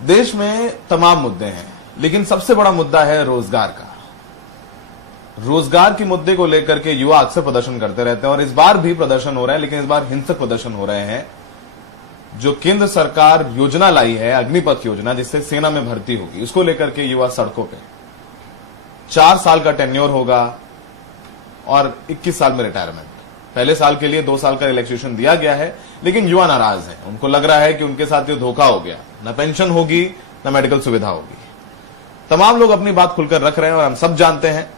देश में तमाम मुद्दे हैं, लेकिन सबसे बड़ा मुद्दा है रोजगार का। रोजगार के मुद्दे को लेकर के युवा अक्सर प्रदर्शन करते रहते हैं और इस बार भी प्रदर्शन हो रहा है, लेकिन इस बार हिंसक प्रदर्शन हो रहे हैं। जो केंद्र सरकार योजना लाई है, अग्निपथ योजना, जिससे सेना में भर्ती होगी, उसको लेकर के युवा सड़कों पे। 4 साल का टेन्योर होगा और 21 साल में रिटायरमेंट। पहले साल के लिए 2 साल का रिलैक्सेशन दिया गया है, लेकिन युवा नाराज हैं। उनको लग रहा है कि उनके साथ ये धोखा हो गया, न पेंशन होगी न मेडिकल सुविधा होगी। तमाम लोग अपनी बात खुलकर रख रहे हैं और हम सब जानते हैं।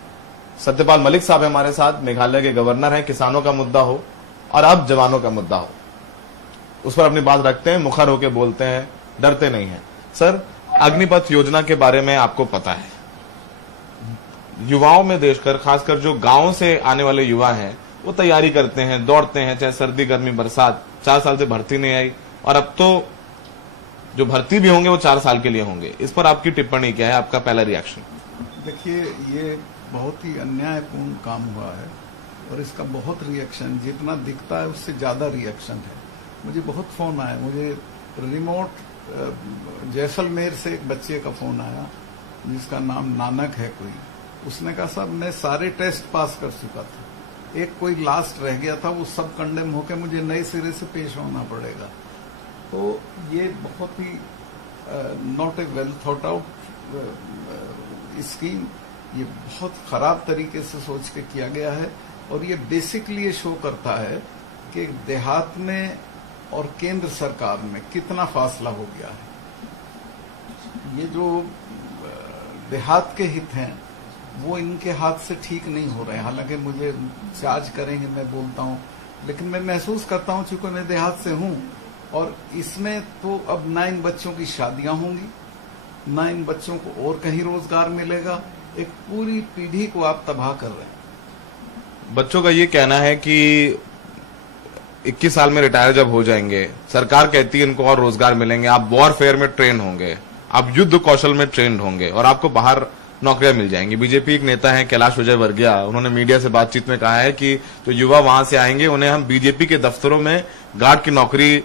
सत्यपाल मलिक साहब हमारे साथ, मेघालय के गवर्नर हैं। किसानों का मुद्दा हो और अब जवानों का मुद्दा हो, उस पर अपनी बात रखते हैं, मुखर होकर बोलते हैं, डरते नहीं हैं। सर, अग्निपथ योजना के बारे में आपको पता है, युवाओं में देखकर, खासकर जो गांव से आने वाले युवा हैं, वो तैयारी करते हैं, दौड़ते हैं, चाहे सर्दी गर्मी बरसात। 4 साल से भर्ती नहीं आई और अब तो जो भर्ती भी होंगे वो 4 साल के लिए होंगे। इस पर आपकी टिप्पणी क्या है, आपका पहला रिएक्शन? देखिए, ये बहुत ही अन्यायपूर्ण काम हुआ है और इसका बहुत रिएक्शन, जितना दिखता है उससे ज्यादा रिएक्शन है। मुझे बहुत फोन आया, मुझे रिमोट जैसलमेर से एक बच्चे का फोन आया जिसका नाम नानक है कोई। उसने कहा साहब मैं सारे टेस्ट पास कर चुका था, एक कोई लास्ट रह गया था, वो सब कंडेम होकर मुझे नए सिरे से पेश होना पड़ेगा। तो ये बहुत ही not a well thought out scheme, ये बहुत खराब तरीके से सोच के किया गया है। और ये बेसिकली ये शो करता है कि देहात में और केंद्र सरकार में कितना फासला हो गया है। ये जो देहात के हित हैं वो इनके हाथ से ठीक नहीं हो रहे हैं। हालांकि मुझे चार्ज करेंगे, मैं बोलता हूं, लेकिन मैं महसूस करता हूं, चूंकि मैं देहात से हूं, और इसमें तो अब ना इन बच्चों की शादियां होंगी, ना इन बच्चों को और कहीं रोजगार मिलेगा। एक पूरी पीढ़ी को आप तबाह कर रहे हैं। बच्चों का ये कहना है कि 21 साल में रिटायर जब हो जाएंगे, सरकार कहती है इनको और रोजगार मिलेंगे, आप वॉरफेयर में ट्रेन होंगे, आप युद्ध कौशल में ट्रेंड होंगे और आपको बाहर नौकरियां मिल जाएंगी। बीजेपी एक नेता है कैलाश विजयवर्गीय, उन्होंने मीडिया से बातचीत में कहा है कि जो युवा वहां से आएंगे उन्हें हम बीजेपी के दफ्तरों में गार्ड की नौकरी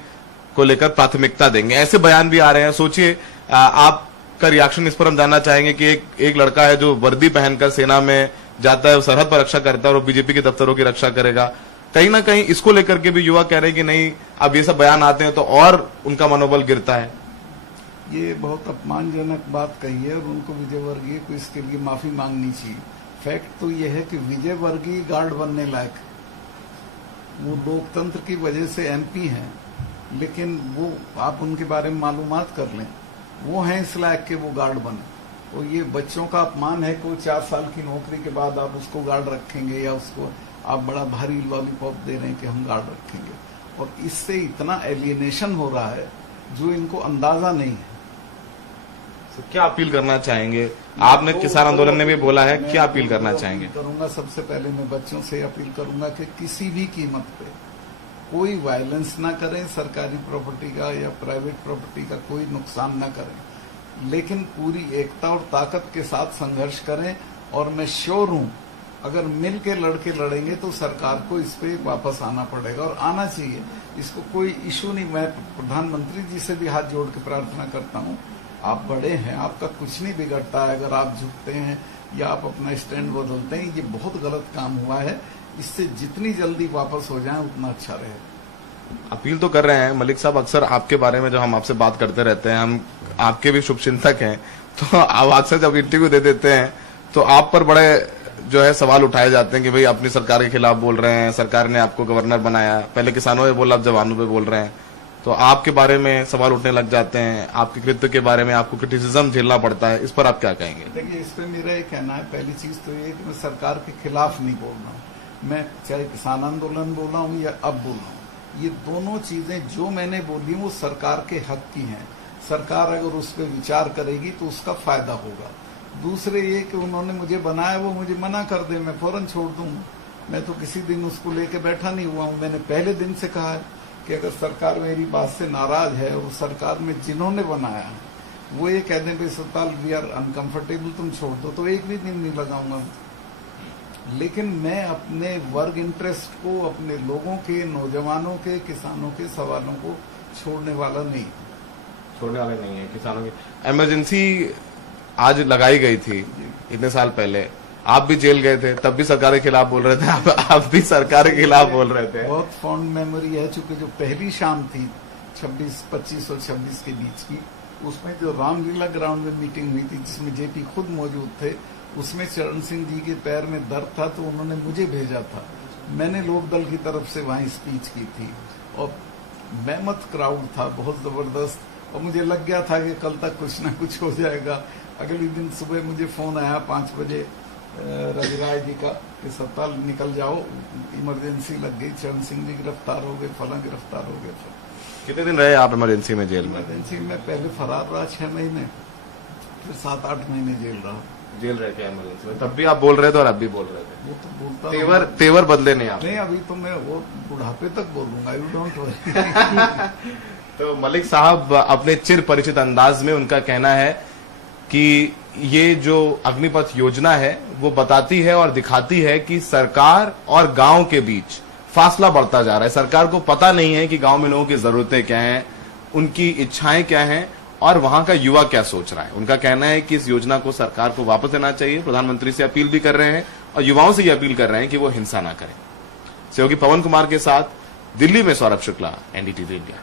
को लेकर प्राथमिकता देंगे। ऐसे बयान भी आ रहे हैं। सोचिए, आपका रिएक्शन इस पर हम जानना चाहेंगे कि एक लड़का है जो वर्दी पहनकर सेना में जाता है, सरहद पर रक्षा करता है और वो बीजेपी के दफ्तरों की रक्षा करेगा। कहीं ना कहीं इसको लेकर के भी युवा कह रहे हैं कि नहीं, अब ये सब बयान आते हैं तो और उनका मनोबल गिरता है। ये बहुत अपमानजनक बात कही है और उनको विजयवर्गीय को इसके लिए माफी मांगनी चाहिए। फैक्ट तो ये है कि विजयवर्गीय गार्ड बनने लायक, वो लोकतंत्र की वजह से एमपी हैं, लेकिन वो आप उनके बारे में मालूमात कर लें, वो हैं इस लायक के वो गार्ड बने। और ये बच्चों का अपमान है कि 4 साल की नौकरी के बाद आप उसको गार्ड रखेंगे या उसको आप बड़ा भारी लॉलीपॉप दे रहे हैं कि हम गार्ड रखेंगे। और इससे इतना एलियनेशन हो रहा है जो इनको अंदाजा नहीं है। तो क्या अपील करना चाहेंगे? आपने किसान आंदोलन ने भी बोला है, क्या अपील करना चाहेंगे? करूंगा, सबसे पहले मैं बच्चों से अपील करूंगा कि किसी भी कीमत पे कोई वायलेंस ना करें, सरकारी प्रॉपर्टी का या प्राइवेट प्रॉपर्टी का कोई नुकसान ना करें, लेकिन पूरी एकता और ताकत के साथ संघर्ष करें। और मैं श्योर हूं, अगर मिल के लड़के लड़ेंगे तो सरकार को इस पे वापस आना पड़ेगा और आना चाहिए। इसको कोई इशू नहीं। मैं प्रधानमंत्री जी से भी हाथ जोड़ के प्रार्थना करता हूं, आप बड़े हैं, आपका कुछ नहीं बिगड़ता है अगर आप झुकते हैं या आप अपना स्टैंड बदलते हैं। ये बहुत गलत काम हुआ है, इससे जितनी जल्दी वापस हो जाए उतना अच्छा रहे। अपील तो कर रहे हैं मलिक साहब। अक्सर आपके बारे में जब हम आपसे बात करते रहते हैं, हम आपके भी शुभचिंतक हैं, तो आप अक्सर जब इंटरव्यू दे देते हैं तो आप पर बड़े जो है सवाल उठाए जाते हैं कि भाई अपनी सरकार के खिलाफ बोल रहे हैं, सरकार ने आपको गवर्नर बनाया, पहले किसानों पे बोला, अब जवानों पे बोल रहे हैं। तो आपके बारे में सवाल उठने लग जाते हैं, आपके कृत्य के बारे में आपको क्रिटिसिज्म झेलना पड़ता है। इस पर आप क्या कहेंगे? देखिए, इस पे मेरा ये कहना है, पहली चीज तो ये कि मैं सरकार के खिलाफ नहीं बोल रहा हूँ। मैं चाहे किसान आंदोलन बोला हूँ या अब बोल रहा हूँ, ये दोनों चीजें जो मैंने बोली वो सरकार के हक की हैं। सरकार अगर उस पर विचार करेगी तो उसका फायदा होगा। दूसरे ये कि उन्होंने मुझे बनाया, वो मुझे मना कर दे, मैं फौरन छोड़ दूंगा। मैं तो किसी दिन उसको लेके बैठा नहीं हुआ हूँ। मैंने पहले दिन से कहा है कि अगर सरकार मेरी बात से नाराज है और सरकार में जिन्होंने बनाया है वो ये कह दें भाई सतपाल वी आर अनकंफर्टेबल, तुम छोड़ दो, तो एक भी दिन नहीं लगाऊंगा। लेकिन मैं अपने वर्ग इंटरेस्ट को, अपने लोगों के, नौजवानों के, किसानों के सवालों को छोड़ने वाला नहीं। छोड़ने वाले नहीं है किसानों की। इमरजेंसी आज लगाई गई थी इतने साल पहले, आप भी जेल गए थे, तब भी सरकार के खिलाफ बोल रहे थे, आप भी सरकार के खिलाफ बोल रहे थे। बहुत फॉन्ड मेमोरी है, चूंकि जो पहली शाम थी 25 और 26 के बीच की, उसमें जो रामलीला ग्राउंड में मीटिंग हुई थी जिसमें जेपी खुद मौजूद थे, उसमें चरण सिंह जी के पैर में दर्द था तो उन्होंने मुझे भेजा था। मैंने लोकदल की तरफ से वहां स्पीच की थी और मेहमत क्राउड था, बहुत जबरदस्त, और मुझे लग गया था कि कल तक कुछ ना कुछ हो जाएगा। अगले दिन सुबह मुझे फोन आया 5 बजे रविराज जी का कि सत्ता निकल जाओ, इमरजेंसी लग गई, चरण सिंह जी गिरफ्तार हो गए, फला गिरफ्तार हो गए। कितने दिन रहे आप इमरजेंसी में, जेल में? इमरजेंसी में पहले फरार रहा 6 महीने, फिर 7-8 महीने जेल रहा। जेल रह के इमरजेंसी में, तब भी आप बोल रहे थे और अब भी बोल रहे थे। वो तो बोलता तेवर बदले नहीं आप? नहीं, अभी तो मैं वो बुढ़ापे तक बोलूंगा, यू डोंट वरी। तो मलिक साहब अपने चिर परिचित अंदाज में उनका कहना है कि ये जो अग्निपथ योजना है वो बताती है और दिखाती है कि सरकार और गांव के बीच फासला बढ़ता जा रहा है। सरकार को पता नहीं है कि गांव में लोगों की जरूरतें क्या हैं, उनकी इच्छाएं क्या हैं और वहां का युवा क्या सोच रहा है। उनका कहना है कि इस योजना को सरकार को वापस लेना चाहिए। प्रधानमंत्री से अपील भी कर रहे हैं और युवाओं से ये अपील कर रहे हैं कि वो हिंसा ना करें। सहयोगी पवन कुमार के साथ दिल्ली में सौरभ शुक्ला, एनडीटीवी इंडिया।